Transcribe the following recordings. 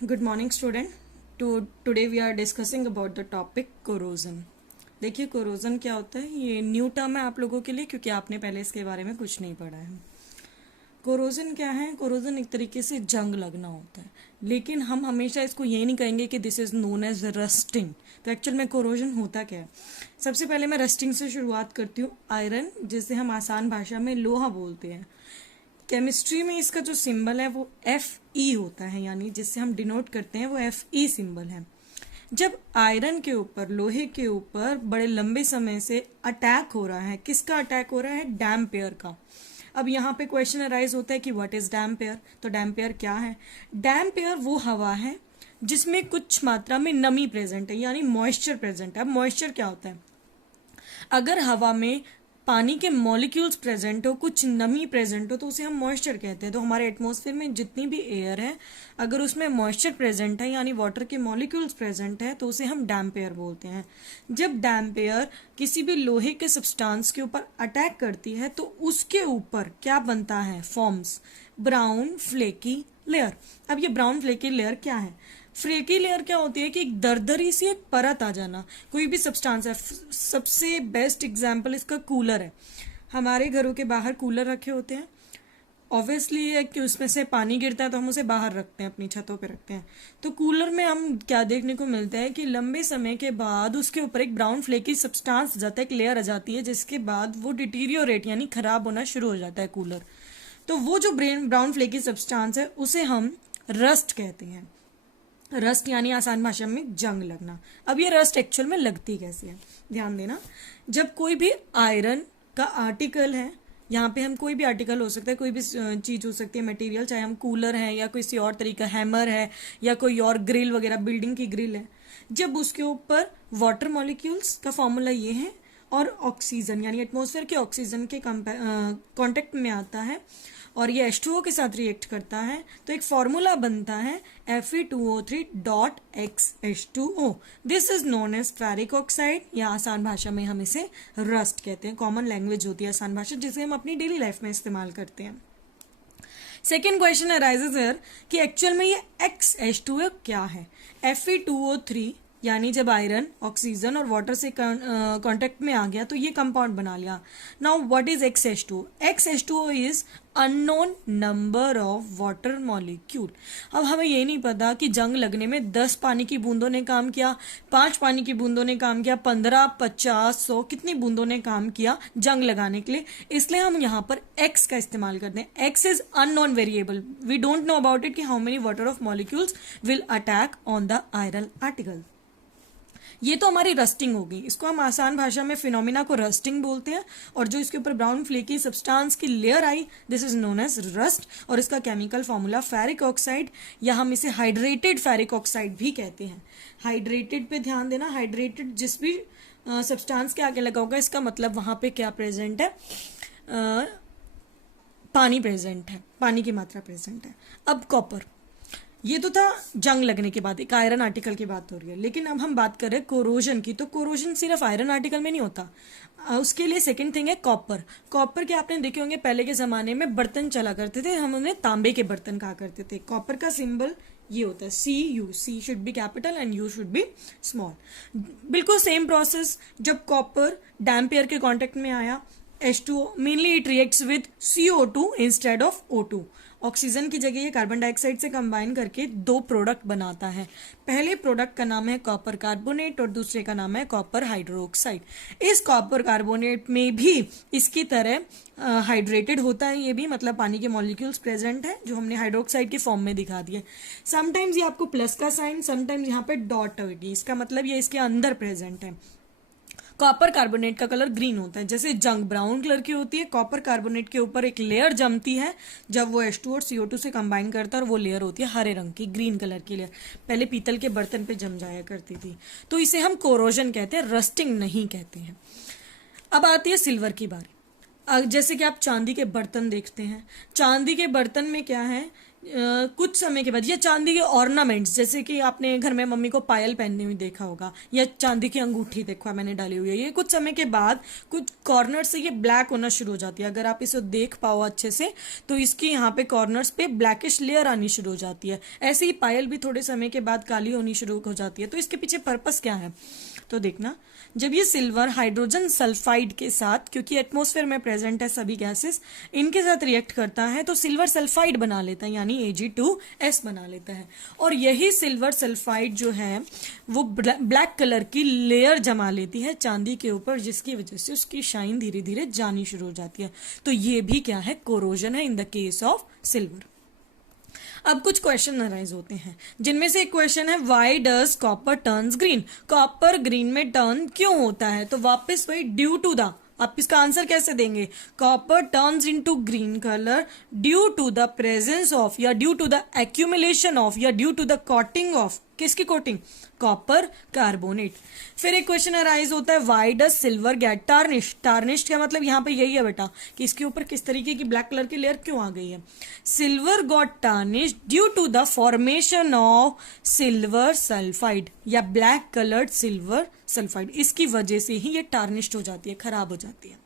Good morning, student. Today we are discussing about the topic corrosion. देखिए corrosion क्या होता है, ये न्यू टर्म है आप लोगों के लिए क्योंकि आपने पहले इसके बारे में कुछ नहीं पढ़ा है. कोरोजन क्या है? कोरोजन एक तरीके से जंग लगना होता है, लेकिन हम हमेशा इसको ये नहीं कहेंगे कि this is known as rusting. तो एक्चुअल में कोरोजन होता क्या है? सबसे पहले मैं रस्टिंग से शुरुआत करती हूँ. आयरन, जिसे हम आसान भाषा में लोहा बोलते हैं, केमिस्ट्री में इसका जो सिंबल है वो Fe होता है, यानी जिससे हम डिनोट करते हैं वो Fe सिंबल है. जब आयरन के ऊपर, लोहे के ऊपर बड़े लंबे समय से अटैक हो रहा है, किसका अटैक हो रहा है? डैम्पेयर का. अब यहाँ पे क्वेश्चन अराइज होता है कि व्हाट इज डैम्पेयर. तो डैम्पेयर क्या है? डैम्पेयर वो हवा है जिसमें कुछ मात्रा में नमी प्रेजेंट है, यानी मॉइस्चर प्रेजेंट है. अब मॉइस्चर क्या होता है? अगर हवा में पानी के मॉलिक्यूल्स प्रेजेंट हो, कुछ नमी प्रेजेंट हो, तो उसे हम मॉइस्चर कहते हैं. तो हमारे एटमॉस्फेयर में जितनी भी एयर है, अगर उसमें मॉइस्चर प्रेजेंट है यानी वाटर के मॉलिक्यूल्स प्रेजेंट है, तो उसे हम डैम्पेयर बोलते हैं. जब डैम्पेयर किसी भी लोहे के सब्सटेंस के ऊपर अटैक करती है तो उसके ऊपर क्या बनता है? Forms brown flaky layer. अब ये ब्राउन फ्लेकी लेयर क्या है? फ्लेकी लेयर क्या होती है कि एक दरदरी सी एक परत आ जाना. कोई भी सब्सटेंस है, सबसे बेस्ट एग्जांपल इसका कूलर है. हमारे घरों के बाहर कूलर रखे होते हैं. ऑब्वियसली है कि उसमें से पानी गिरता है तो हम उसे बाहर रखते हैं, अपनी छतों पे रखते हैं. तो कूलर में हम क्या देखने को मिलता है कि लंबे समय के बाद उसके ऊपर एक ब्राउन फ्लेकी सब्सटेंस जाता है, एक लेयर आ जाती है, जिसके बाद वो डिटीरियोरेट यानी खराब होना शुरू हो जाता है कूलर. तो वो जो ब्राउन फ्लेकी सब्सटेंस है उसे हम रस्ट कहते हैं. रस्ट यानी आसान भाषा में जंग लगना. अब ये रस्ट एक्चुअल में लगती कैसे है? ध्यान देना. जब कोई भी आयरन का आर्टिकल है, यहाँ पे हम कोई भी आर्टिकल हो सकता है, कोई भी चीज हो सकती है, मटेरियल, चाहे हम कूलर है या किसी और तरीका, हैमर है या कोई और ग्रिल वगैरह, बिल्डिंग की ग्रिल है, जब उसके ऊपर वाटर मॉलिक्यूल्स का फॉर्मूला ये है और ऑक्सीजन यानी एटमॉस्फेयर के ऑक्सीजन के कांटेक्ट में आता है और ये H2O के साथ रिएक्ट करता है, तो एक फॉर्मूला बनता है Fe2O3.XH2O. This is known as ferric oxide, या आसान भाषा में हम इसे रस्ट कहते हैं. कॉमन लैंग्वेज होती है आसान भाषा, जिसे हम अपनी डेली लाइफ में इस्तेमाल करते हैं. सेकेंड क्वेश्चन अराइजेज हियर कि एक्चुअल में ये XH2O क्या है? Fe2O3 यानी जब आयरन, ऑक्सीजन और वाटर से कांटेक्ट में आ गया तो ये कंपाउंड बना लिया. Now what is XH2O? XH2O is unknown number of water molecule. अब हमें ये नहीं पता कि जंग लगने में 10 पानी की बूंदों ने काम किया, 5 पानी की बूंदों ने काम किया, 15, 50, 100 कितनी बूंदों ने काम किया जंग लगाने के लिए. इसलिए हम यहाँ पर X का इस्तेमाल करते हैं. X is unknown variable. We don't know about it कि how many water of molecules will attack on the iron article. ये तो हमारी रस्टिंग होगी. इसको हम आसान भाषा में फिनोमिना को रस्टिंग बोलते हैं. और जो इसके ऊपर ब्राउन फ्लेकी सब्सटेंस की लेयर आई, this is known as rust. और इसका केमिकल फॉर्मूला फेरिक ऑक्साइड, या हम इसे हाइड्रेटेड फेरिक ऑक्साइड भी कहते हैं. हाइड्रेटेड पे ध्यान देना. हाइड्रेटेड जिस भी सब्सटेंस के आगे लगा होगा, इसका मतलब वहां पे क्या प्रेजेंट है? पानी प्रेजेंट है, पानी की मात्रा प्रेजेंट है. अब कॉपर, ये तो था जंग लगने के बाद, एक आयरन आर्टिकल की बात हो रही है. लेकिन अब हम बात कर रहे हैं कोरोजन की. तो कोरोजन सिर्फ आयरन आर्टिकल में नहीं होता. उसके लिए सेकंड थिंग है कॉपर. कॉपर के आपने देखे होंगे पहले के जमाने में बर्तन चला करते थे, हम उन्हें तांबे के बर्तन कहा करते थे. कॉपर का सिंबल ये होता है Cu. C should be capital and U should be small. बिल्कुल सेम प्रोसेस. जब कॉपर डैम्पेयर के कॉन्टेक्ट में आया, H2O, mainly it reacts with CO2 instead of O2. Oxygen की जगह ये कार्बन डाइऑक्साइड से कंबाइन करके 2 प्रोडक्ट बनाता है. पहले प्रोडक्ट का नाम है कॉपर कार्बोनेट और दूसरे का नाम है कॉपर हाइड्रोक्साइड. इस कॉपर कार्बोनेट में भी इसकी तरह हाइड्रेटेड होता है. ये भी मतलब पानी के मॉलिक्यूल्स प्रेजेंट है, जो हमने हाइड्रोक्साइड के फॉर्म में दिखा दिए. समटाइम्स ये आपको प्लस का साइन, समटाइम्स यहाँ पे डॉट होगी. इसका मतलब ये इसके अंदर प्रेजेंट है. कॉपर कार्बोनेट का कलर ग्रीन होता है. जैसे जंग ब्राउन कलर की होती है, कॉपर कार्बोनेट के ऊपर एक लेयर जमती है जब वो H2 और CO2 से कंबाइन करता है, और वो लेयर होती है हरे रंग की, ग्रीन कलर की लेयर. पहले पीतल के बर्तन पे जम जाया करती थी. तो इसे हम कोरोजन कहते हैं, रस्टिंग नहीं कहते हैं. अब आती है सिल्वर की बारी. जैसे कि आप चांदी के बर्तन देखते हैं, चांदी के बर्तन में क्या है? कुछ समय के बाद, या चांदी के ऑर्नामेंट्स, जैसे कि आपने घर में मम्मी को पायल पहनने हुई देखा होगा, या चांदी की अंगूठी देखो मैंने डाली हुई है, ये कुछ समय के बाद कुछ कॉर्नर से ये ब्लैक होना शुरू हो जाती है। अगर आप इसे देख पाओ अच्छे से तो इसकी यहाँ पे कॉर्नर्स पे ब्लैकिश लेयर आनी शुरू हो जाती है। ऐसे ही पायल भी थोड़े समय के बाद काली होनी शुरू हो जाती है। तो इसके पीछे पर्पस क्या है, तो देखना, जब ये सिल्वर हाइड्रोजन सल्फाइड के साथ, क्योंकि एटमॉस्फेयर में प्रेजेंट है सभी गैसेस, इनके साथ रिएक्ट करता है तो सिल्वर सल्फाइड बना लेता है, यानी Ag2S बना लेता है। और यही सिल्वर सल्फाइड जो है वो ब्लैक कलर की लेयर जमा लेती है चांदी के ऊपर, जिसकी वजह से उसकी शाइन धीरे धीरे जानी शुरू हो जाती है। तो ये भी क्या है, कोरोजन है in the case of silver. अब कुछ क्वेश्चन अराइज होते हैं, जिनमें से एक क्वेश्चन है why does copper turns green, copper green में टर्न क्यों होता है। तो वापस वही ड्यू टू द, आप इसका आंसर कैसे देंगे, copper turns into green colour due to the presence of, या due to the accumulation of, या due to the coating of, किसकी कोटिंग, कॉपर कार्बोनेट। फिर एक क्वेश्चन अराइज होता है why does silver get tarnish, tarnish का मतलब यहाँ पे यही है बेटा कि इसके ऊपर किस तरीके की ब्लैक कलर की लेयर क्यों आ गई है। Silver got tarnish due to the formation of silver sulphide, या ब्लैक कलर्ड सिल्वर सल्फाइड, इसकी वजह से ही ये टार्निश्ड हो जाती है, खराब हो जाती है।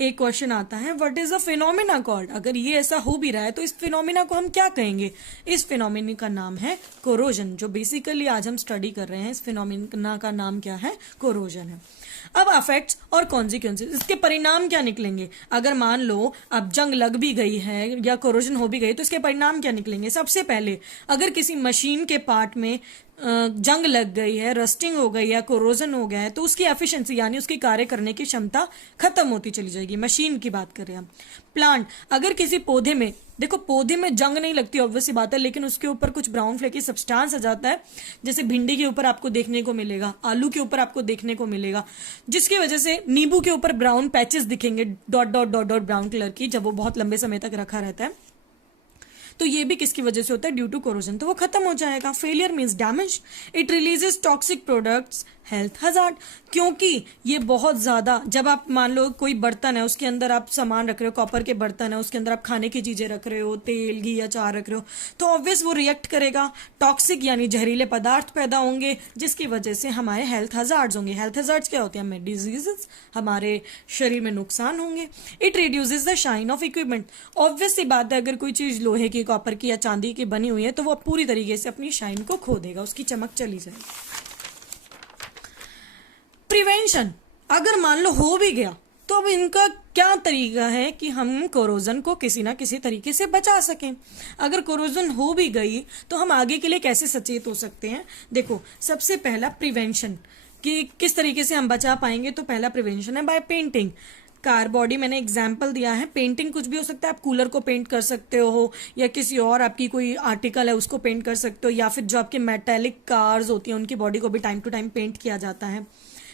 एक क्वेश्चन आता है what is a phenomena called, अगर ये ऐसा हो भी रहा है तो इस फिनोमिना को हम क्या कहेंगे। इस फिनोमिना का नाम है कोरोजन, जो बेसिकली आज हम स्टडी कर रहे हैं। इस फिनोमिना का नाम क्या है, कोरोजन है। अब अफेक्ट्स और कॉन्सिक्वेंसेस, इसके परिणाम क्या निकलेंगे। अगर मान लो अब जंग लग भी गई है या कोरोजन हो भी गई तो इसके परिणाम क्या निकलेंगे। सबसे पहले अगर किसी मशीन के पार्ट में जंग लग गई है, रस्टिंग हो गई है, कोरोजन हो गया है, तो उसकी एफिशिएंसी यानी उसकी कार्य करने की क्षमता खत्म होती चली जाएगी। मशीन की बात करें हम। प्लांट, अगर किसी पौधे में, देखो पौधे में जंग नहीं लगती ऑब्वियस सी बात है, लेकिन उसके ऊपर कुछ ब्राउन फ्लेकी सब्सटेंस आ जाता है, जैसे भिंडी के ऊपर आपको देखने को मिलेगा, आलू के ऊपर आपको देखने को मिलेगा, जिसकी वजह से नींबू के ऊपर ब्राउन पैचेस दिखेंगे, dot dot dot dot brown colour की, जब वो बहुत लंबे समय तक रखा रहता है। तो ये भी किसकी वजह से होता है, ड्यू टू कोरोजन, तो वो खत्म हो जाएगा। Failure means damage, it releases toxic products, health hazard, क्योंकि ये बहुत ज्यादा, जब आप मान लो कोई बर्तन है उसके अंदर आप सामान रख रहे हो, कॉपर के बर्तन है उसके अंदर आप खाने की चीजें रख रहे हो, तेल घी अचार रख रहे हो, तो ऑब्वियस वो रिएक्ट करेगा, टॉक्सिक यानी जहरीले पदार्थ पैदा होंगे, जिसकी वजह से हमारे हेल्थ हजार्ड्स होंगे। हेल्थ हजार्ड्स क्या होते हैं, हमें डिजीजेस, हमारे शरीर में नुकसान होंगे। It reduces the shine of equipment, obvious सी बात है अगर कोई चीज लोहे की, कॉपर की या चांदी की बनी हुई है तो वो पूरी तरीके से अपनी शाइन को खो देगा, उसकी चमक चली जाएगी। प्रिवेंशन, अगर मान लो हो भी गया तो अब इनका क्या तरीका है कि हम कोरोजन को किसी ना किसी तरीके से बचा सकें। अगर कोरोजन हो भी गई तो हम आगे के लिए कैसे सचेत हो सकते हैं। देखो सबसे पहला प्रिवेंशन, कि किस तरीके से हम बचा पाएंगे, तो पहला प्रिवेंशन है बाय पेंटिंग। कार बॉडी मैंने एग्जाम्पल दिया है, पेंटिंग कुछ भी हो सकता है, आप कूलर को पेंट कर सकते हो, या किसी और आपकी कोई आर्टिकल है उसको पेंट कर सकते हो, या फिर जो आपके मेटेलिक कार्स होती हैं उनकी बॉडी को भी टाइम टू टाइम पेंट किया जाता है।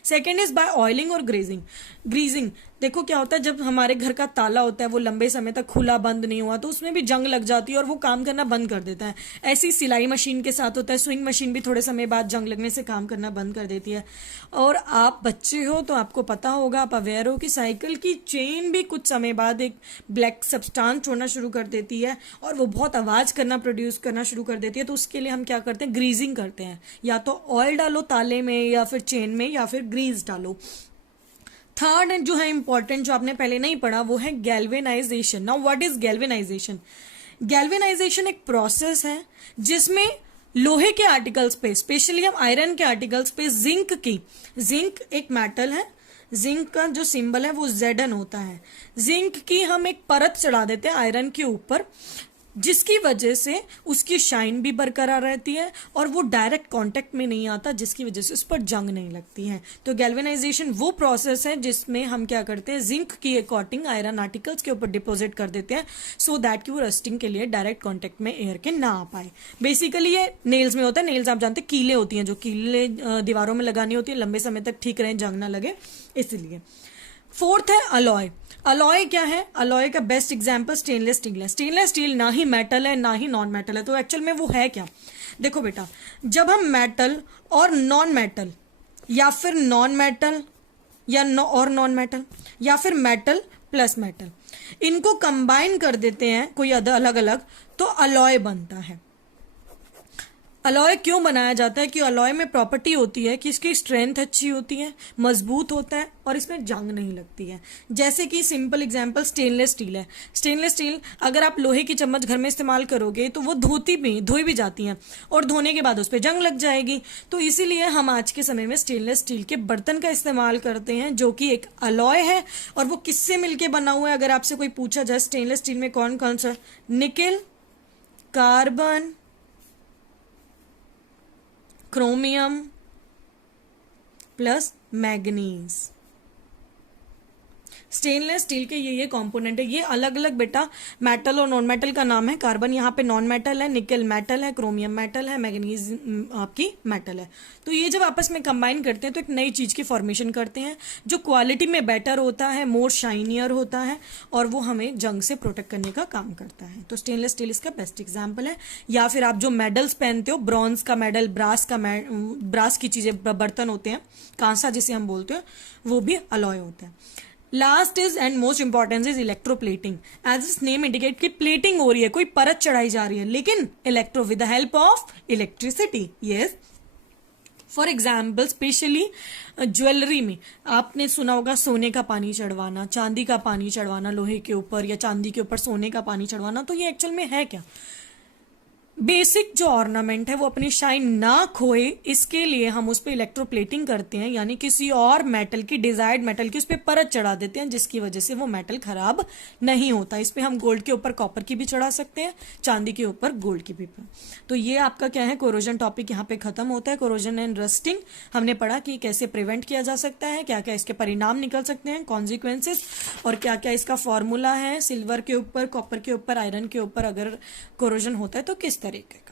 सेकेंड इज बाय ऑयलिंग और ग्रीजिंग। ग्रीजिंग देखो क्या होता है, जब हमारे घर का ताला होता है वो लंबे समय तक खुला बंद नहीं हुआ तो उसमें भी जंग लग जाती है और वो काम करना बंद कर देता है। ऐसी सिलाई मशीन के साथ होता है, स्विंग मशीन भी थोड़े समय बाद जंग लगने से काम करना बंद कर देती है। और आप बच्चे हो तो आपको पता होगा, आप अवेयर हो कि साइकिल की चेन भी कुछ समय बाद एक ब्लैक सब्सटेंस छोड़ना शुरू कर देती है और वो बहुत आवाज करना प्रोड्यूस करना शुरू कर देती है। तो उसके लिए हम क्या करते हैं, ग्रीजिंग करते हैं, या तो ऑयल डालो ताले में या फिर चेन में, या फिर ग्रीस डालो। थर्ड जो है इंपॉर्टेंट, जो आपने पहले नहीं पढ़ा, वो है galvanisation. Now what is galvanisation. Galvanisation एक प्रोसेस है जिसमें लोहे के आर्टिकल्स पे, स्पेशली हम आयरन के आर्टिकल्स पे जिंक एक मेटल है, जिंक का जो सिंबल है वो Zn होता है। जिंक की हम एक परत चढ़ा देते हैं आयरन के ऊपर, जिसकी वजह से उसकी शाइन भी बरकरार रहती है और वो डायरेक्ट कांटेक्ट में नहीं आता, जिसकी वजह से उस पर जंग नहीं लगती है। तो गैल्वेनाइजेशन वो प्रोसेस है जिसमें हम क्या करते हैं, जिंक की एक कोटिंग आयरन आर्टिकल्स के ऊपर डिपॉजिट कर देते हैं, सो दैट कि वो रस्टिंग के लिए डायरेक्ट कांटेक्ट में एयर के ना आ पाए। बेसिकली ये नेल्स में होता है। नेल्स आप जानते हैं कीले होती हैं, जो कीले दीवारों में लगानी होती है, लंबे समय तक ठीक रहे, जंग ना लगे, इसलिए। फोर्थ है अलॉय। अलॉय क्या है, अलॉय का बेस्ट एग्जांपल स्टेनलेस स्टील है। स्टेनलेस स्टील ना ही मेटल है ना ही नॉन मेटल है, तो एक्चुअल में वो है क्या। देखो बेटा, जब हम मेटल और नॉन मेटल, या फिर नॉन मेटल और नॉन मेटल, या फिर मेटल प्लस मेटल, इनको कंबाइन कर देते हैं कोई अलग अलग, तो अलॉय बनता है। अलॉय क्यों बनाया जाता है कि अलॉय में प्रॉपर्टी होती है कि इसकी स्ट्रेंथ अच्छी होती है, मजबूत होता है और इसमें जंग नहीं लगती है। जैसे कि सिंपल एग्जांपल स्टेनलेस स्टील है। स्टेनलेस स्टील अगर आप लोहे की चम्मच घर में इस्तेमाल करोगे तो वो धोई भी जाती हैं और धोने के बाद उस पर जंग लग जाएगी। तो इसीलिए हम आज के समय में स्टेनलेस स्टील के बर्तन का इस्तेमाल करते हैं जो कि एक अलॉय है। और वो किससे मिलके बना हुआ है, अगर आपसे कोई पूछा जाए स्टेनलेस स्टील में कौन कौन सा, nickel, carbon, chromium plus manganese. Stainless steel के ये कंपोनेंट है। ये अलग अलग बेटा मेटल और नॉन मेटल का नाम है। कार्बन यहाँ पे नॉन मेटल है, निकेल मेटल है, क्रोमियम मेटल है, मैग्नीज आपकी मेटल है। तो ये जब आपस में कंबाइन करते हैं तो एक नई चीज की फॉर्मेशन करते हैं जो क्वालिटी में बेटर होता है, मोर शाइनियर होता है और वो हमें जंग से प्रोटेक्ट करने का काम करता है। तो स्टेनलेस स्टील इसका बेस्ट एग्जाम्पल है। या फिर आप जो मेडल्स पहनते हो, ब्रॉन्ज का मेडल, ब्रास की चीजें, बर्तन होते हैं, कांसा जिसे हम बोलते हैं, वो भी अलॉय होता है। Last is and most important is electroplating. As इस नेम इंडिकेट की प्लेटिंग हो रही है, कोई परत चढ़ाई जा रही है, लेकिन electro with the help of electricity. Yes, for example specially jewellery में आपने सुना होगा सोने का पानी चढ़वाना, चांदी का पानी चढ़वाना लोहे के ऊपर, या चांदी के ऊपर सोने का पानी चढ़वाना। तो ये एक्चुअल में है क्या? बेसिक जो ऑर्नामेंट है वो अपनी शाइन ना खोए, इसके लिए हम उस पर इलेक्ट्रोप्लेटिंग करते हैं, यानी किसी और मेटल की, डिजायर्ड मेटल की उस पर परत चढ़ा देते हैं जिसकी वजह से वो मेटल खराब नहीं होता। इस पे हम गोल्ड के ऊपर कॉपर की भी चढ़ा सकते हैं, चांदी के ऊपर गोल्ड की भी। तो ये आपका क्या है, कोरोजन टॉपिक यहाँ पे खत्म होता है। कोरोजन एंड रस्टिंग हमने पढ़ा कि कैसे प्रिवेंट किया जा सकता है, क्या क्या इसके परिणाम निकल सकते हैं, कॉन्सिक्वेंसेस, और क्या क्या इसका फॉर्मूला है। सिल्वर के ऊपर, कॉपर के ऊपर, आयरन के ऊपर अगर कोरोजन होता है तो किस तरीके का।